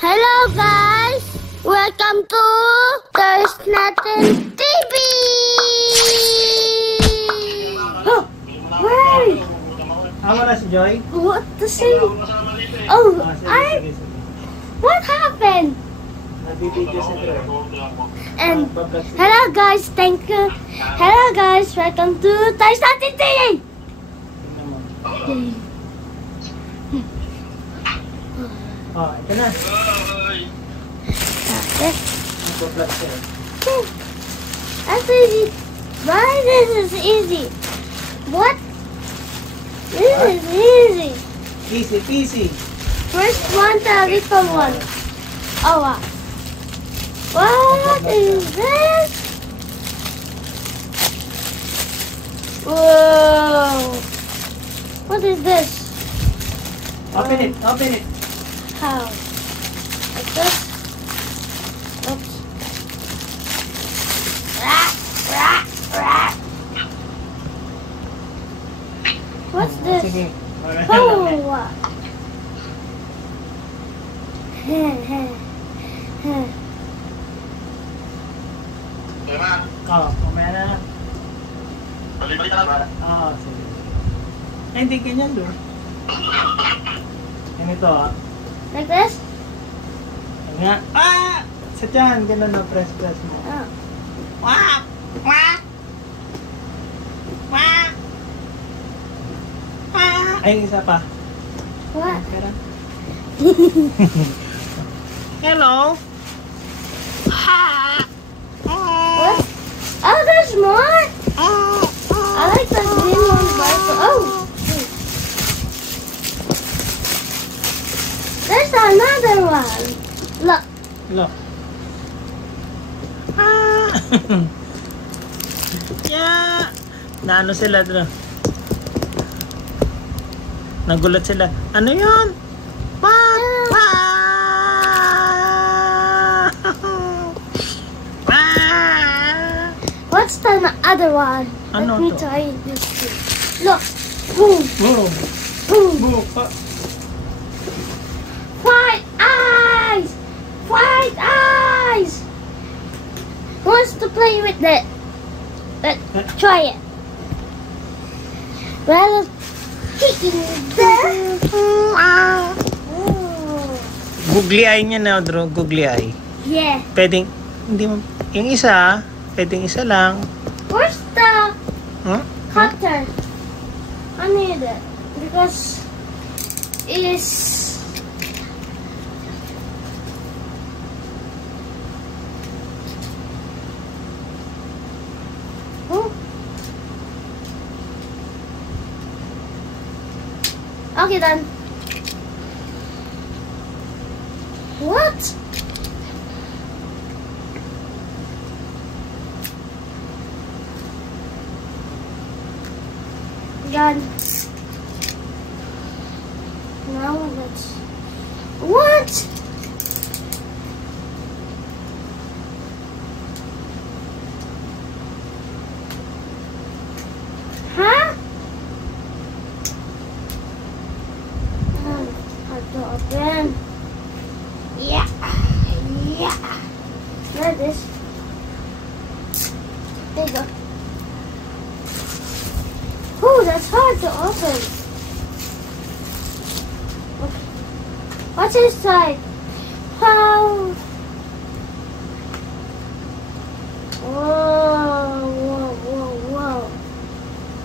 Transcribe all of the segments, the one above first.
Hello guys! Welcome to There's Nothing TV! Oh! Where? Awa na si Joy? What the same? Oh, What happened? Nagbibideo si Joy. And hello guys, thank you. Hello guys, welcome to There's Nothing TV! Oh, ito na. Okay. Nagpa-vlog siya. That's easy. Why this is easy? What? This is easy. Easy, easy. First one, the little one. Oh wow. What is this? Whoa. What is this? Open it, open it. How? Like this? Oops. Rah, rah, rah. What's this? Sige. Oh! Oh, mamaya na. Balik-balik na ba? Oo, sige. Ay, hindi ganyan doon. Ganito ah. Like this? Yan nga. Ah! Sa tiyan, ganun na press mo. Oh. Wah! Wah! Wah! Wah! Ay, isa pa. What? Pera. Hello? What? Oh, there's more? I like the green one better. Oh! There's another one. Look. Hello? Ah! Yeah! Naano sila doon? Nagulat sila. Ano yun? What? What's the other one? Ano Let me to? try this too. Look. Boom. Boom! Boom. Boom! Ah! White eyes! White eyes! Who wants to play with it? Let's try it. Well, there. Googly eye niya na, Drew. Googly eye. Yeah. Pwedeng, hindi mo, yung isa, pwedeng isa lang. Where's the Huh? cutter? I need it because it's. Okay then. What? Done. Now let's. What? Huh? Hard to open. Yeah. Yeah. There it is. There you go. Oh, that's hard to open. Okay. What's inside? Wow. Whoa, whoa, whoa, whoa.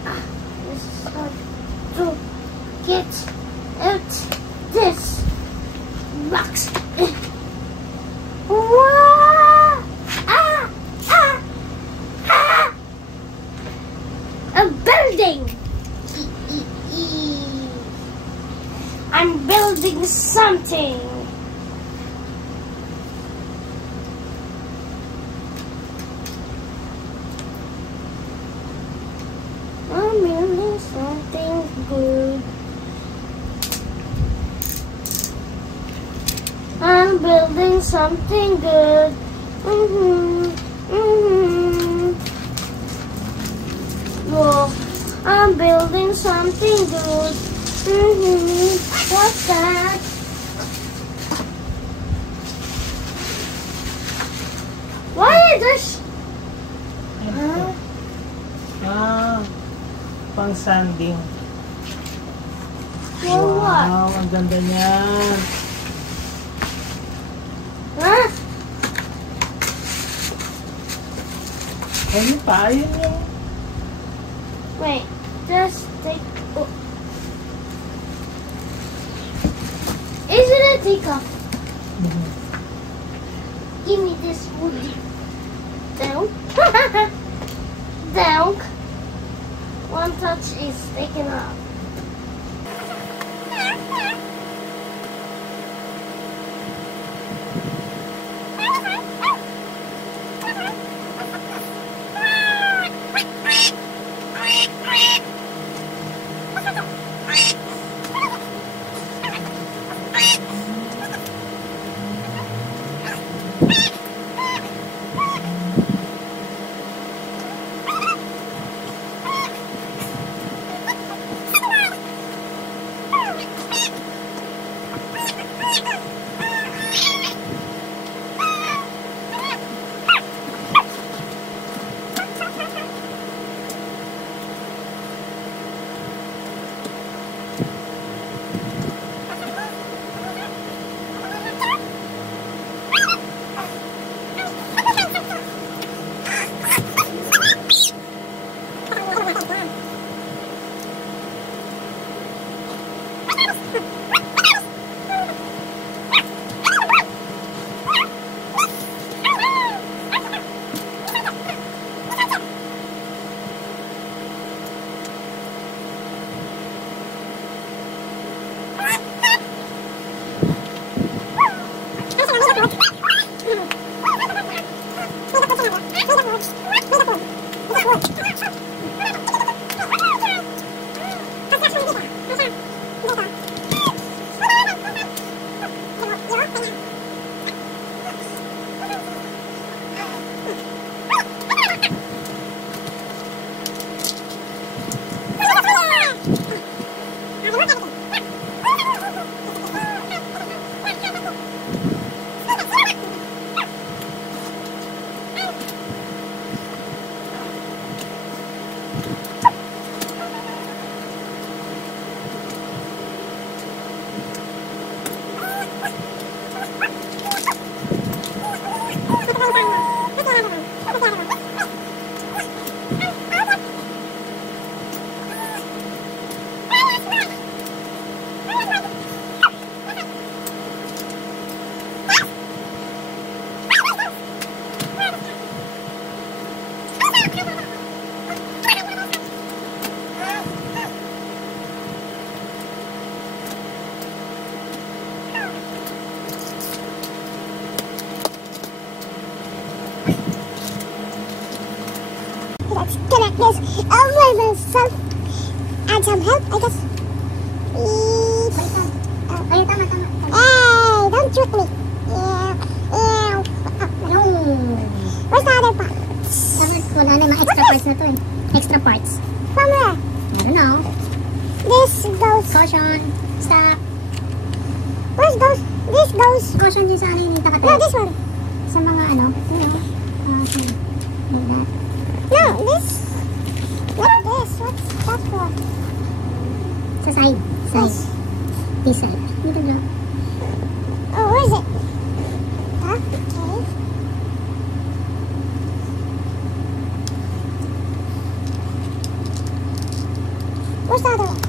Ah, this is hard to get out this box. Wow. Ah, ah, ah. A building. I'm building something. I'm building something good. I'm building something good. Whoa. I'm building something good. What's that? sanding. For what? Wow, ang ganda niyan. Huh? Ano pa? Ayun yung... Wait, just take. Oh. Is it a teacup? Give me this wood. Down. Down. One touch is taken off. Let's connect this by myself. Add some help, I guess. Ay, tama. Hey, don't shoot me. No. Where's the other parts? Wala na yung mga extra parts na to eh. Extra parts. From where? I don't know. This goes. Caution. Stop. Where's goes? This goes. Caution yung sa ano yung takate. No, this one. Sa mga ano. Like that. No, this. Not this. What's that for? Sa side. This. This side. Dito lang. Oh, where is it? Huh? Okay. Where's the other one?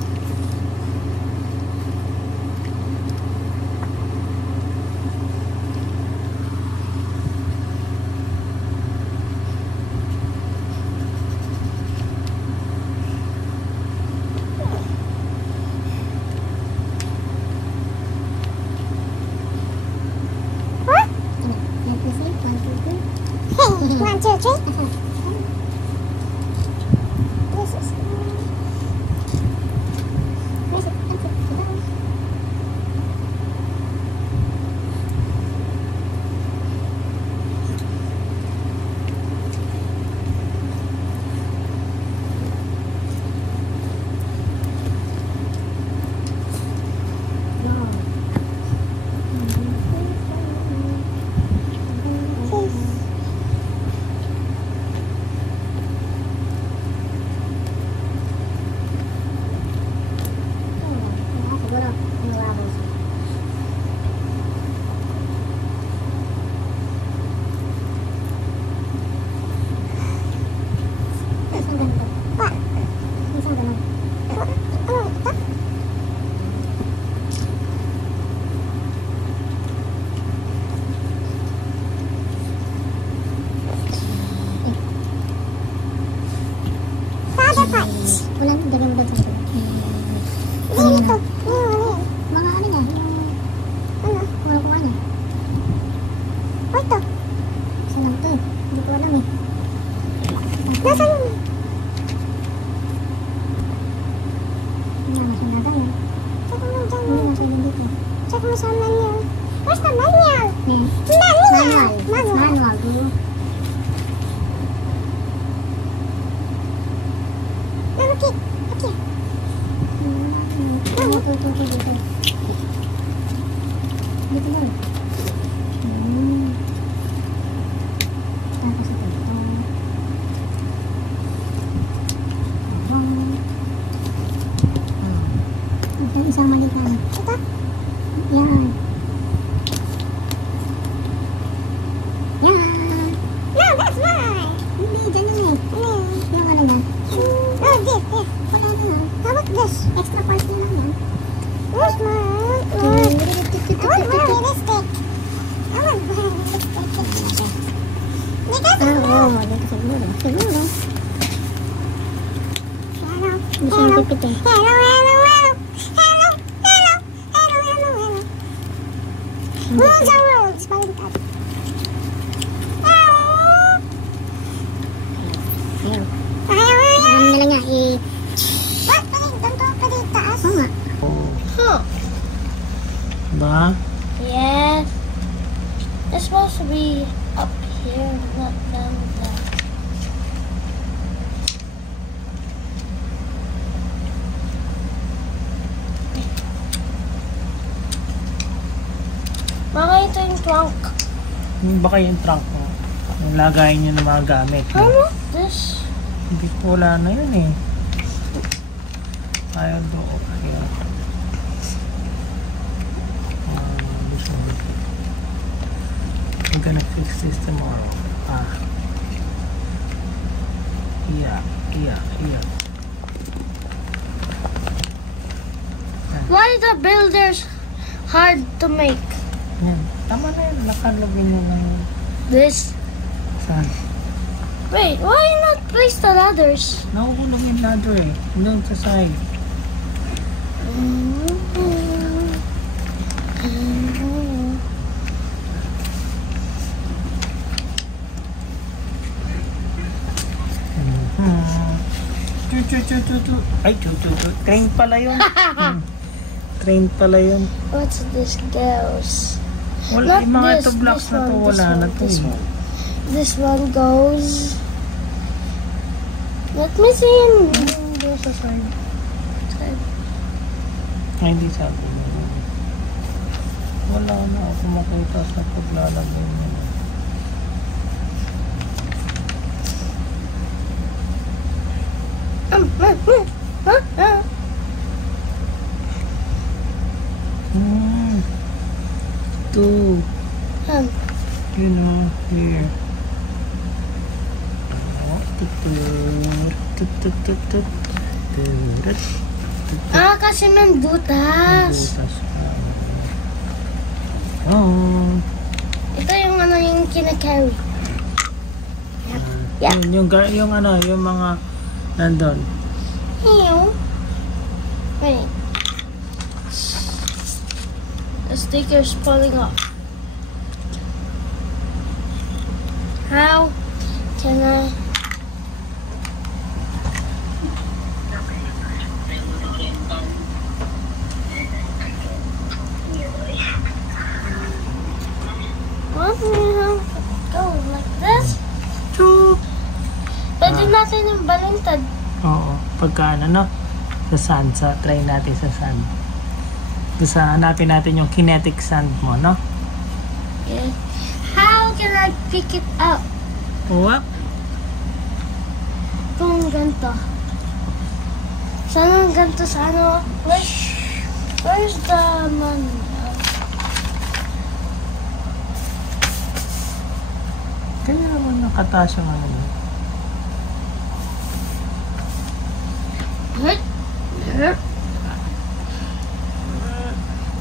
What? Let me see. 1, 2, 3. Hey, 1, 2, 3. This is. Where's our manual? Where's the manual? Yeah. Manual. It's manual, bro. No, okay. Okay. Dito. Dito lang. Tapos ito. Ito isang malikan. Ito? Yan. Yan. No, that's mine. Hindi, dyan yun eh. Yung ano na. No, this. Wala na lang. How about this? Extra part na lang yan. Where's mine? I want more realistic. I want more realistic. Because Oo, dyan ka siguro. Siguro. Hello. Hindi siya napipit eh. Hello. Rules are rules. Baliktad. Ayaw. Ayaw. Ano na lang nga What? Don't go pa dito taas. Oo nga. Huh. Ba? Yes. It's supposed to be up here, not down there. Baka ito yung trunk. Baka yung trunk mo. Yung lagayin nyo ng mga gamit. How No? about this? Hindi po, wala na yun eh. Ayaw doon. Kaya. This one. I'm gonna fix this tomorrow. Yeah. Why the builders hard to make? Yan. Tama na yun. Nakalagin nyo ng This. saan. Wait, why not place the ladders? Nakukulong yung ladder eh. Doon sa side. Ay, train pala yun. Train pala yun. What's this goes? Wala, yung mga this, ito blocks this na to, one, wala this na one, to. this eh. one. This one goes. Let me see. Doon sa side. Side. Ay, hindi sabi mo. Wala na ako makita sa paglalagay mo. Two. You know, here. Kasi mendutas. Oh. Ito yung ano yung kinakarry. Yeah. Yung ano, yung mga nandun. Ew. Wait. The sticker's falling off. How can I? What the hell? Go like this? Pwede natin yung balintad. Oo. Pagka ano, no? Sa sand. Try natin sa sand. Hanapin natin yung kinetic sand mo, no? Yeah. How can I pick it up? What? Kung ganito. Sana ganito sa ano? Where's the manual? Kaya naman nakataas yung ano.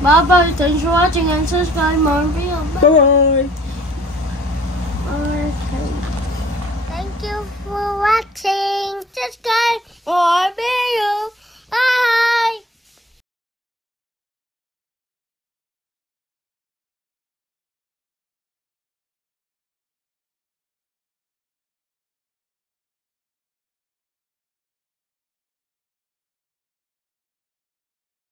Bye-bye. Thanks for watching and subscribe more videos. Bye-bye! Okay. Thank you for watching. Subscribe more videos. Bye.